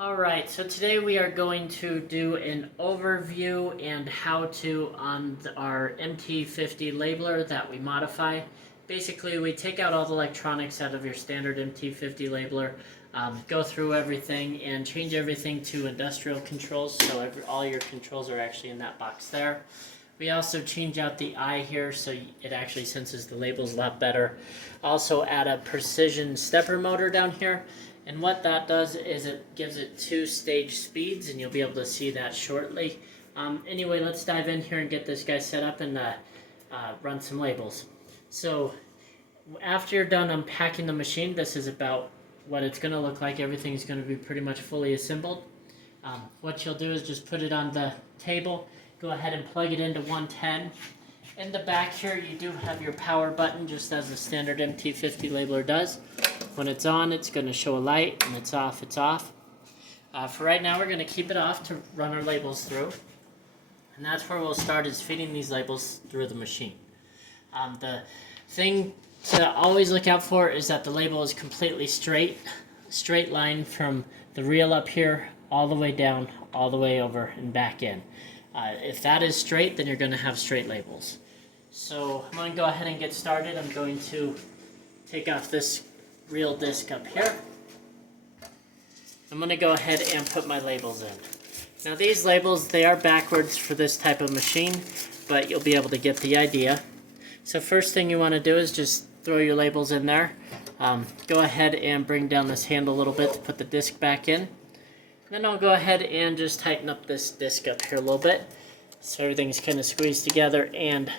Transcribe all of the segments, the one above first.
Alright, so today we are going to do an overview and how-to on our MT50 labeler that we modify. Basically, we take out all the electronics out of your standard MT50 labeler, go through everything and change everything to industrial controls, so all your controls are actually in that box there. We also change out the eye here so it actually senses the labels a lot better. Also add a precision stepper motor down here. And what that does is it gives it 2-stage speeds, and you'll be able to see that shortly. Anyway, let's dive in here and get this guy set up and run some labels. So after you're done unpacking the machine, this is about what it's going to look like. Everything's going to be pretty much fully assembled. What you'll do is just put it on the table, go ahead and plug it into 110. In the back here, you do have your power button, just as the standard MT50 labeler does. When it's on, it's going to show a light, and it's off, it's off. For right now, we're going to keep it off to run our labels through. And that's where we'll start, is feeding these labels through the machine. The thing to always look out for is that the label is completely straight line from the reel up here all the way down, all the way over and back in. If that is straight, then you're going to have straight labels. So I'm going to go ahead and get started. I'm going to take off this reel disc up here. I'm going to go ahead and put my labels in. Now these labels, they are backwards for this type of machine, but you'll be able to get the idea. So first thing you want to do is just throw your labels in there. Go ahead and bring down this handle a little bit to put the disc back in. Then I'll go ahead and just tighten up this disc up here a little bit so everything's kind of squeezed together and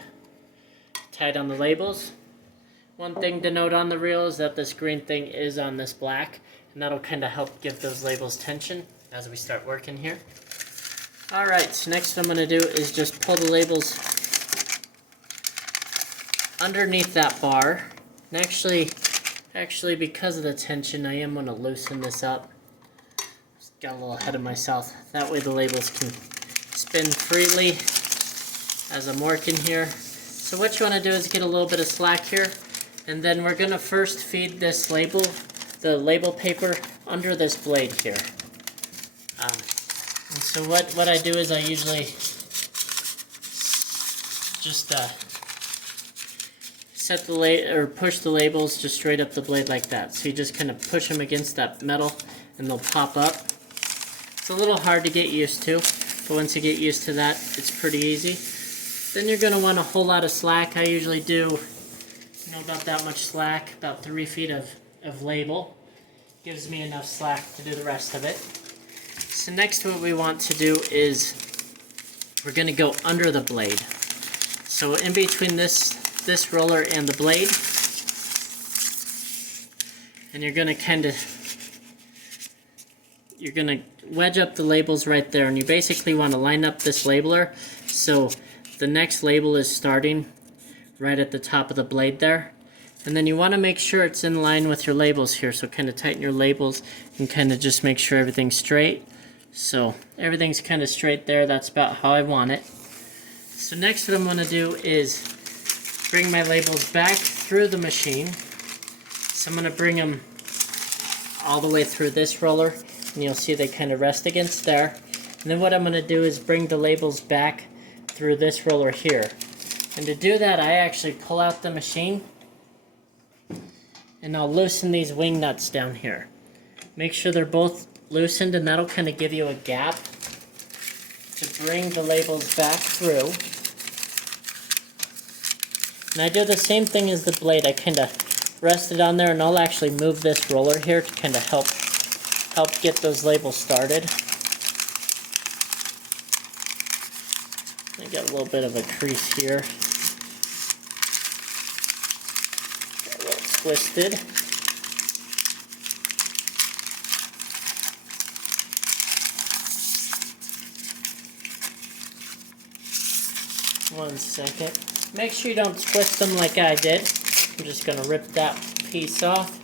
tight on the labels. One thing to note on the reel is that this green thing is on this black, and that'll kind of help give those labels tension as we start working here. Alright, so next what I'm going to do is just pull the labels underneath that bar. And actually because of the tension, I am going to loosen this up. Just got a little ahead of myself. That way the labels can spin freely as I'm working here. So what you want to do is get a little bit of slack here, and then we're going to first feed this label, the label paper, under this blade here. And so what I do is I usually just set the push the labels just straight up the blade like that. So you just kind of push them against that metal, and they'll pop up. It's a little hard to get used to, but once you get used to that, it's pretty easy. Then you're going to want a whole lot of slack. I usually do, about that much slack, about 3 feet of label. Gives me enough slack to do the rest of it. So next what we want to do is we're going to go under the blade. So in between this roller and the blade, and you're going to wedge up the labels right there, and you basically want to line up this labeler so the next label is starting right at the top of the blade there. And then you want to make sure it's in line with your labels here, so kind of tighten your labels and kind of just make sure everything's straight. So everything's kind of straight there. That's about how I want it. So next what I'm going to do is bring my labels back through the machine. So I'm going to bring them all the way through this roller, and you'll see they kind of rest against there. And then what I'm going to do is bring the labels back through this roller here. And to do that, I actually pull out the machine, and I'll loosen these wing nuts down here. Make sure they're both loosened, and that'll kind of give you a gap to bring the labels back through. And I do the same thing as the blade. I kind of rest it on there, and I'll actually move this roller here to kind of help get those labels started. I got a little bit of a crease here. Got a little twisted. One second. Make sure you don't twist them like I did. I'm just going to rip that piece off.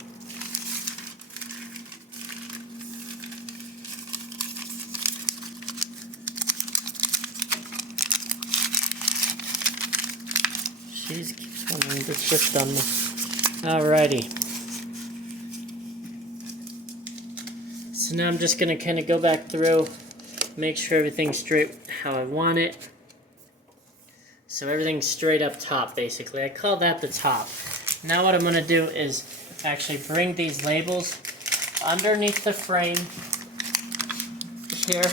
Jeez, keeps wanting to twist on me. Alrighty. So now I'm just going to kind of go back through, make sure everything's straight how I want it. So everything's straight up top, basically. I call that the top. Now what I'm going to do is actually bring these labels underneath the frame here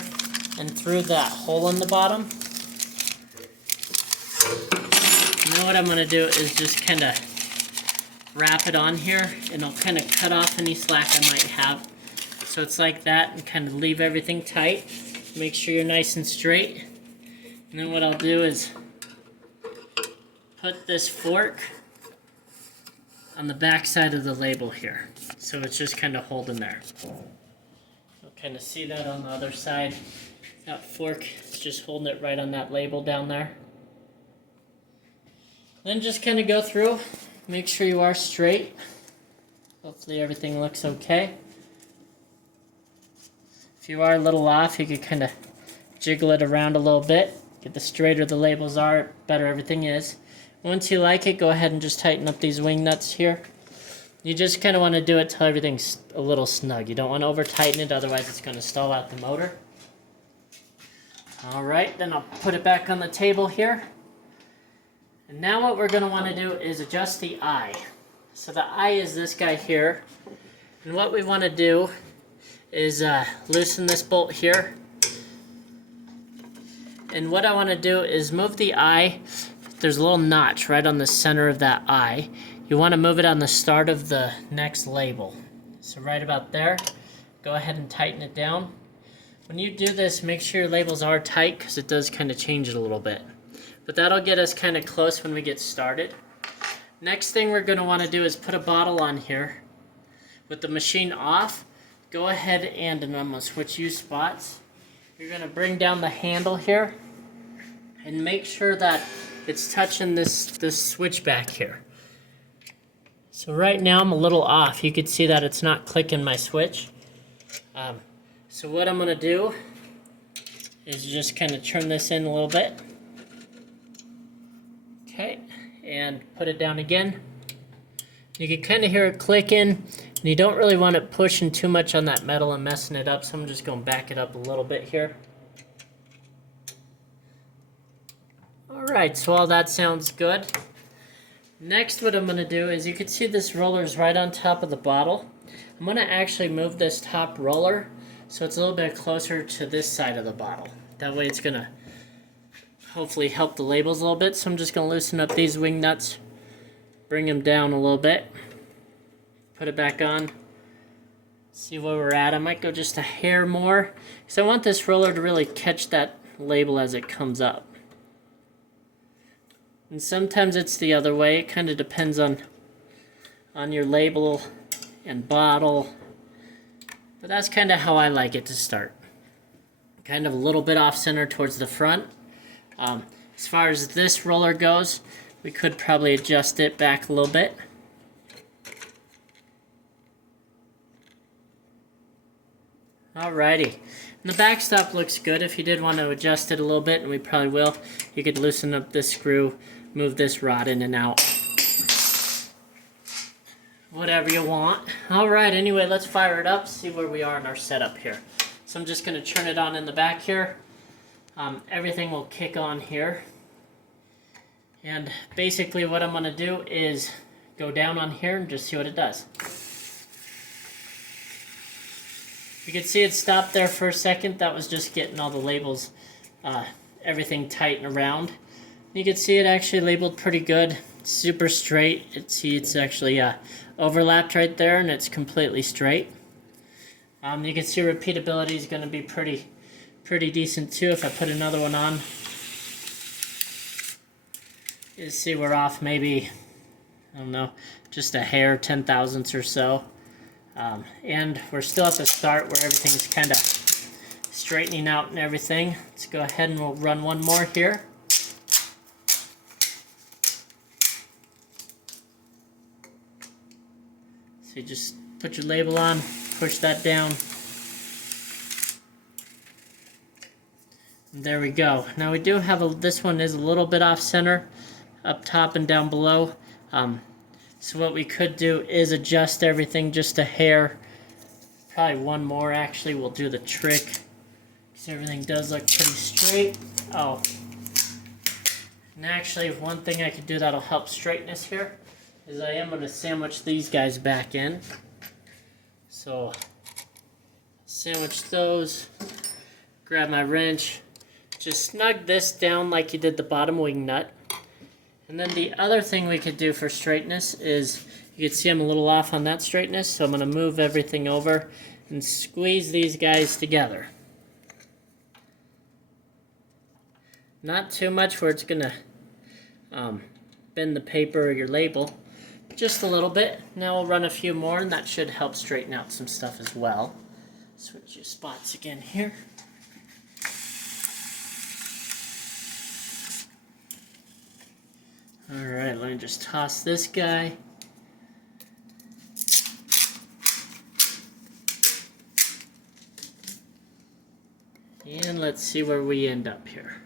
and through that hole in the bottom. Now what I'm going to do is just kind of wrap it on here, and I'll kind of cut off any slack I might have. So it's like that, and kind of leave everything tight. Make sure you're nice and straight. And then what I'll do is put this fork on the back side of the label here. So it's just kind of holding there. You'll kind of see that on the other side. That fork is just holding it right on that label down there. Then just kind of go through, make sure you are straight. Hopefully everything looks okay. If you are a little off, you could kind of jiggle it around a little bit. Get the straighter the labels are, better everything is. Once you like it, go ahead and just tighten up these wing nuts here. You just kind of want to do it till everything's a little snug. You don't want to over tighten it, otherwise it's going to stall out the motor. Alright, then I'll put it back on the table here. And now what we're going to want to do is adjust the eye. So the eye is this guy here. And what we want to do is loosen this bolt here. And what I want to do is move the eye. There's a little notch right on the center of that eye. You want to move it on the start of the next label. So right about there. Go ahead and tighten it down. When you do this, make sure your labels are tight, because it does kind of change it a little bit. But that'll get us kind of close when we get started. Next thing we're going to want to do is put a bottle on here. With the machine off, go ahead and I'm going to switch you spots. You're going to bring down the handle here and make sure that it's touching this switch back here. So right now I'm a little off. You can see that it's not clicking my switch. So what I'm going to do is just kind of turn this in a little bit. Okay, and put it down again. You can kind of hear it clicking, and you don't really want it pushing too much on that metal and messing it up, so I'm just going to back it up a little bit here. Alright, so all that sounds good. Next, what I'm going to do is, you can see this roller is right on top of the bottle. I'm going to actually move this top roller so it's a little bit closer to this side of the bottle. That way it's going to hopefully help the labels a little bit. So I'm just going to loosen up these wing nuts, bring them down a little bit, put it back on, see where we're at. I might go just a hair more, because I want this roller to really catch that label as it comes up. And sometimes it's the other way. It kind of depends on your label and bottle. But that's kind of how I like it to start. Kind of a little bit off center towards the front. As far as this roller goes, we could probably adjust it back a little bit. Alrighty. And the backstop looks good. If you did want to adjust it a little bit, and we probably will, you could loosen up this screw, move this rod in and out. Whatever you want. Alright, anyway, let's fire it up, see where we are in our setup here. So I'm just going to turn it on in the back here. Everything will kick on here. And basically what I'm going to do is go down on here and just see what it does. You can see it stopped there for a second. That was just getting all the labels, everything tight and around. You can see it actually labeled pretty good. It's super straight. It's actually overlapped right there, and it's completely straight. You can see repeatability is going to be pretty decent too. If I put another one on, you see we're off maybe, I don't know, just a hair, 10 thousandths or so. And we're still at the start where everything's kind of straightening out and everything. Let's go ahead and we'll run one more here. So you just put your label on, push that down. And there we go. Now we do have this one is a little bit off center, up top and down below. So what we could do is adjust everything just a hair, probably one more actually will do the trick, because everything does look pretty straight. Oh, and actually one thing I could do that'll help straighten this here is I am going to sandwich these guys back in. So sandwich those, grab my wrench, just snug this down like you did the bottom wing nut. And then the other thing we could do for straightness is, you can see I'm a little off on that straightness, so I'm going to move everything over and squeeze these guys together. Not too much where it's going to bend the paper or your label, just a little bit. Now we'll run a few more, and that should help straighten out some stuff as well. Switch your spots again here. Alright, let me just toss this guy. And let's see where we end up here.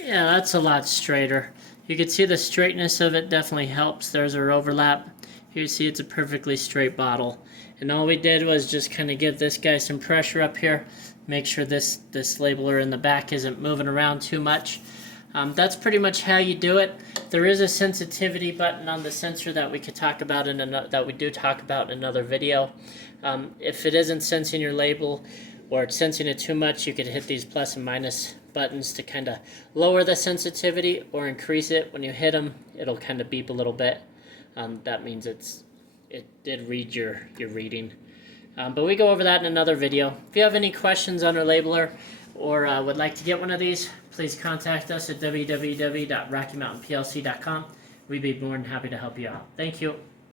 Yeah, that's a lot straighter. You can see the straightness of it definitely helps. There's our overlap. Here you see it's a perfectly straight bottle. And all we did was just kind of give this guy some pressure up here. Make sure this labeler in the back isn't moving around too much. That's pretty much how you do it. There is a sensitivity button on the sensor that we could talk about in another video. If it isn't sensing your label or it's sensing it too much, you could hit these plus and minus buttons to kind of lower the sensitivity or increase it. When you hit them, it'll kind of beep a little bit. That means it did read your reading. But we go over that in another video. If you have any questions on our labeler or would like to get one of these, please contact us at www.rockymountainplc.com. We'd be more than happy to help you out. Thank you.